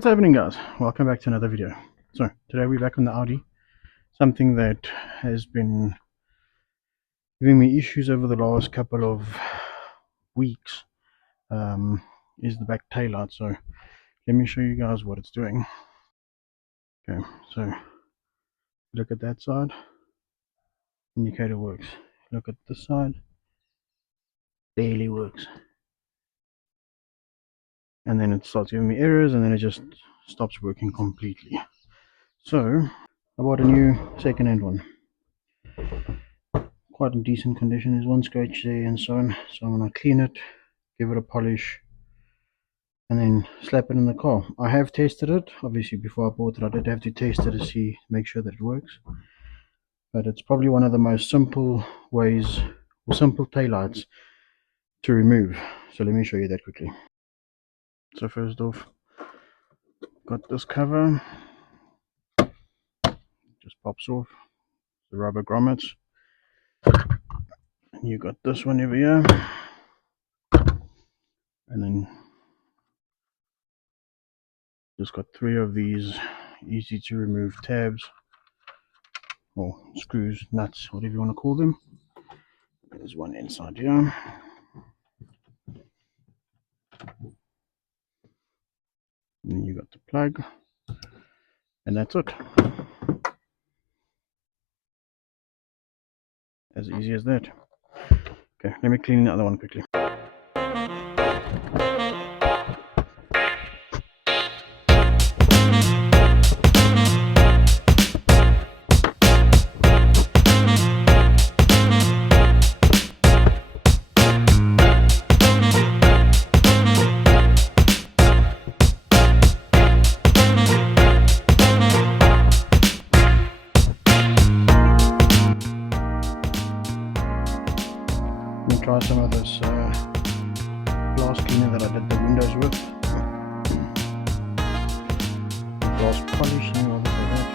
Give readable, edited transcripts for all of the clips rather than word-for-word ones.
What's happening, guys? Welcome back to another video. So today we're back on the Audi. Something that has been giving me issues over the last couple of weeks is the back tail light. So let me show you guys what it's doing. Okay, so look at that side, indicator works. Look at this side, barely works. And then it starts giving me errors, and then it just stops working completely. So I bought a new second-hand one. Quite in decent condition. There's one scratch there and so on. So I'm going to clean it, give it a polish, and then slap it in the car. I have tested it. Obviously before I bought it I did have to test it to make sure that it works. But it's probably one of the most simple ways, or simple taillights to remove. So let me show you that quickly. So first off, got this cover. Just pops off. The rubber grommets. And you got this one over here. And then just got 3 of these easy to remove tabs or screws, nuts, whatever you want to call them. There's one inside here. And then you got the plug, and that's it. As easy as that. Okay, let me clean the other one quickly. Try some of this glass cleaner that I did the windows with. Glass polish and all like that.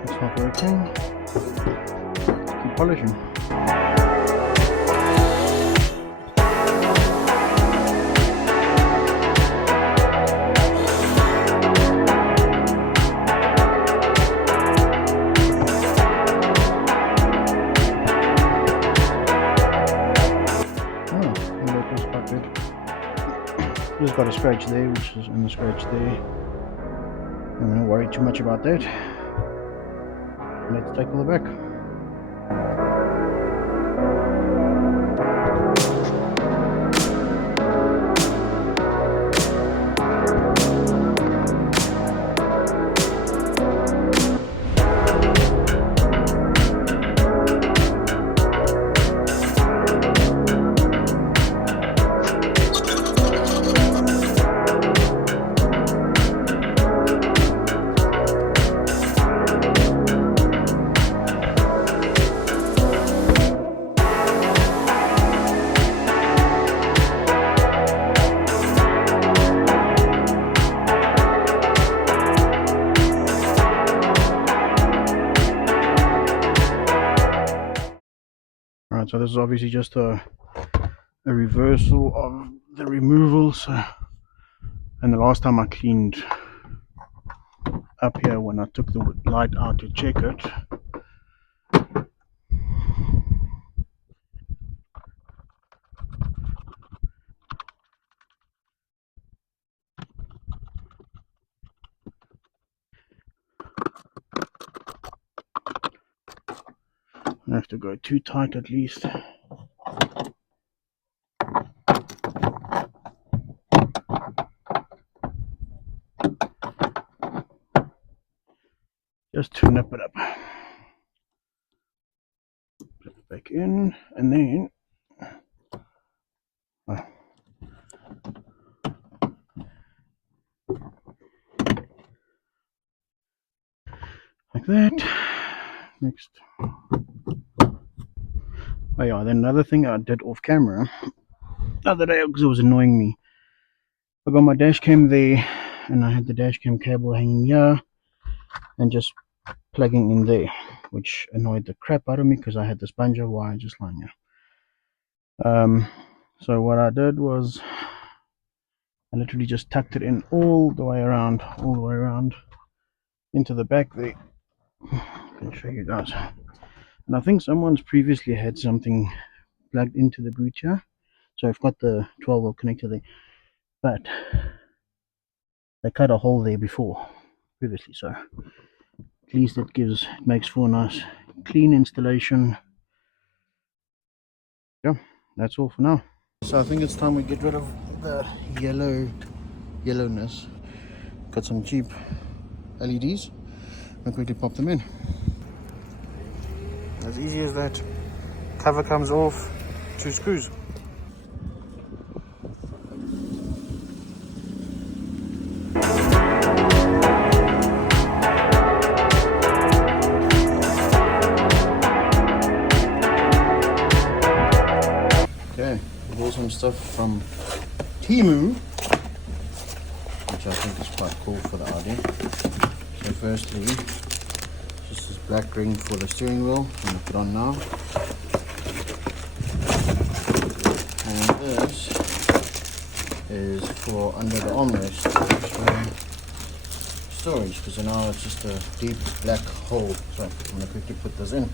It's not working. Keep polishing. Just got a scratch there, which is in the scratch there. I'm not worry too much about that. Let's take a look back. Alright, so this is obviously just a reversal of the removal. So, and the last time I cleaned up here, when I took the light out to check it, I have to go too tight at least. Just to nip it up. Put it back in, and then like that. Next. Oh yeah, then another thing I did off camera the other day because it was annoying me. I got my dash cam there, and I had the dash cam cable hanging here and just plugging in there, which annoyed the crap out of me because I had this banjo wire just lying here. So what I did was I literally just tucked it in all the way around into the back there. I can show you guys. And I think someone's previously had something plugged into the boot here. So I've got the 12 volt connector there, but they cut a hole there before previously, so at least it makes for a nice clean installation. Yeah, that's all for now. So I think it's time we get rid of the yellowness. Got some cheap LEDs and quickly pop them in. As easy as that. Cover comes off, 2 screws. Okay, we bought some stuff from Temu, which I think is quite cool for the Audi. So firstly, just this black ring for the steering wheel. I'm going to put on now. And this is for under the armrest, for storage, because now it's just a deep black hole. So I'm going to quickly put this in.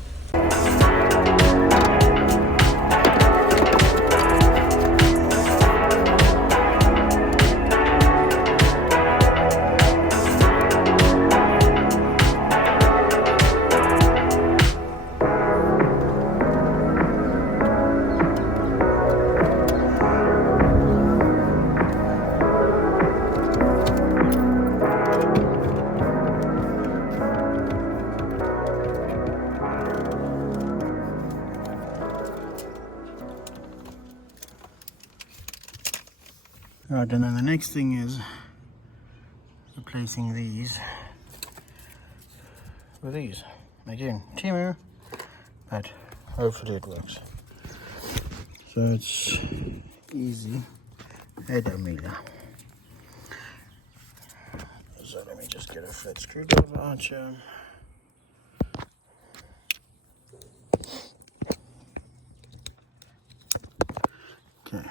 Right, and then the next thing is replacing these with these. Again, Temu, but hopefully it works. So it's easy. Hey, Amelia. So let me just get a flat screwdriver out here. Okay.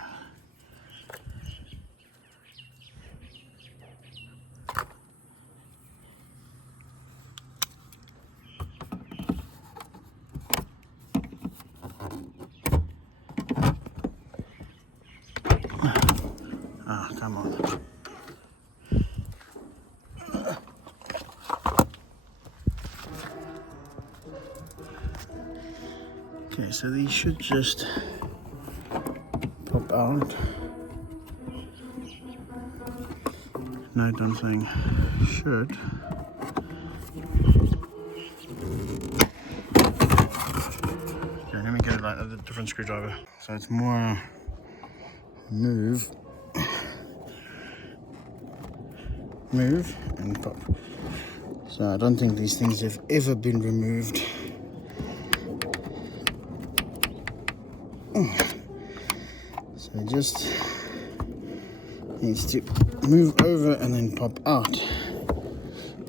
Ah, come on. Okay, so these should just pop out. Note I'm saying should. Okay, let me get like a different screwdriver. So it's more move and pop. So I don't think these things have ever been removed. So it just needs to move over and then pop out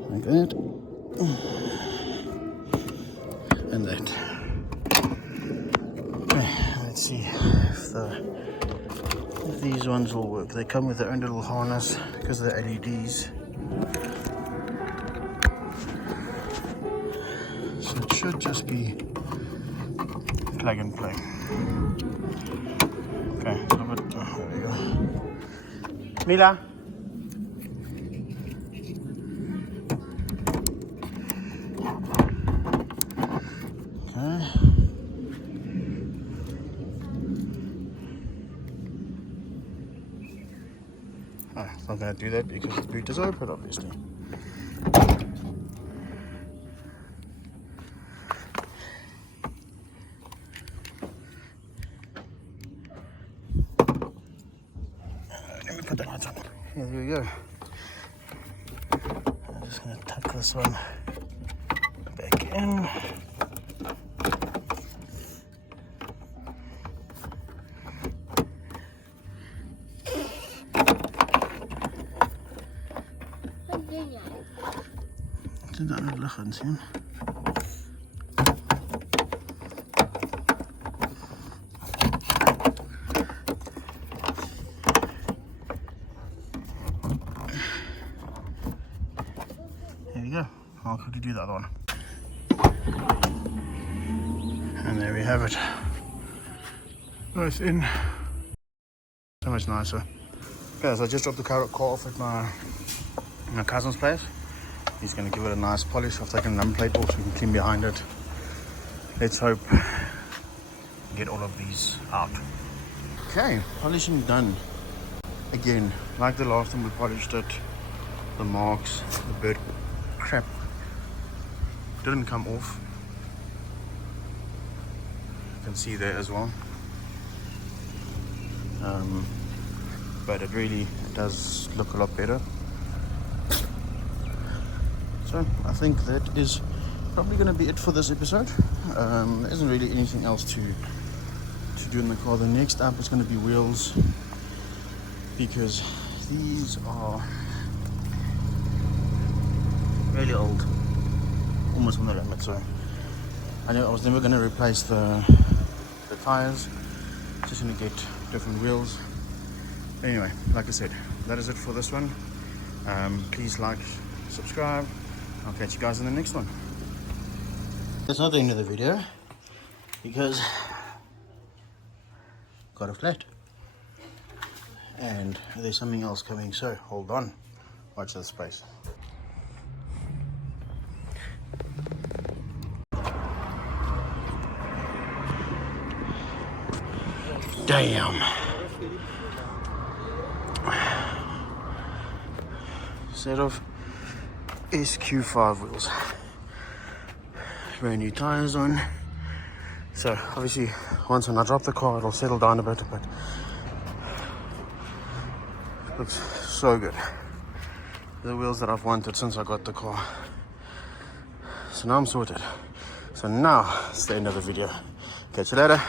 like that and that. Okay. see if these ones will work. They come with their own little harness because of the LEDs. So it should just be plug and play. Okay, a little bit. Oh, there we go. Mila. Okay. Oh, it's not going to do that because the boot is open, obviously. Let me put the lights on. Yeah, there we go. I'm just going to tuck this one back in. Dit daar het licht gaan zien. There we go. I'll quickly do the other one. And there we have it. Both in. So much nicer. Okay, so I just dropped the car off at my cousin's place. He's going to give it a nice polish. I've taken a number plate off so we can clean behind it. Let's hope get all of these out. Okay, polishing done. Again, like the last time we polished it, the marks, the bird crap didn't come off. You can see there as well. But it really does look a lot better. So I think that is probably going to be it for this episode. There isn't really anything else to do in the car. The next up is going to be wheels, because these are really old, almost on the limit. So I know I was never going to replace the tires, just going to get different wheels. Anyway, like I said, that is it for this one. Please like, subscribe. I'll catch you guys in the next one. That's not the end of the video, because got a flat and there's something else coming, so hold on, watch this space. Damn. Set of Q5 wheels, brand new tires on. So obviously once when I drop the car it'll settle down a bit, but it looks so good. The wheels that I've wanted since I got the car. So now I'm sorted. So now it's the end of the video. Catch you later.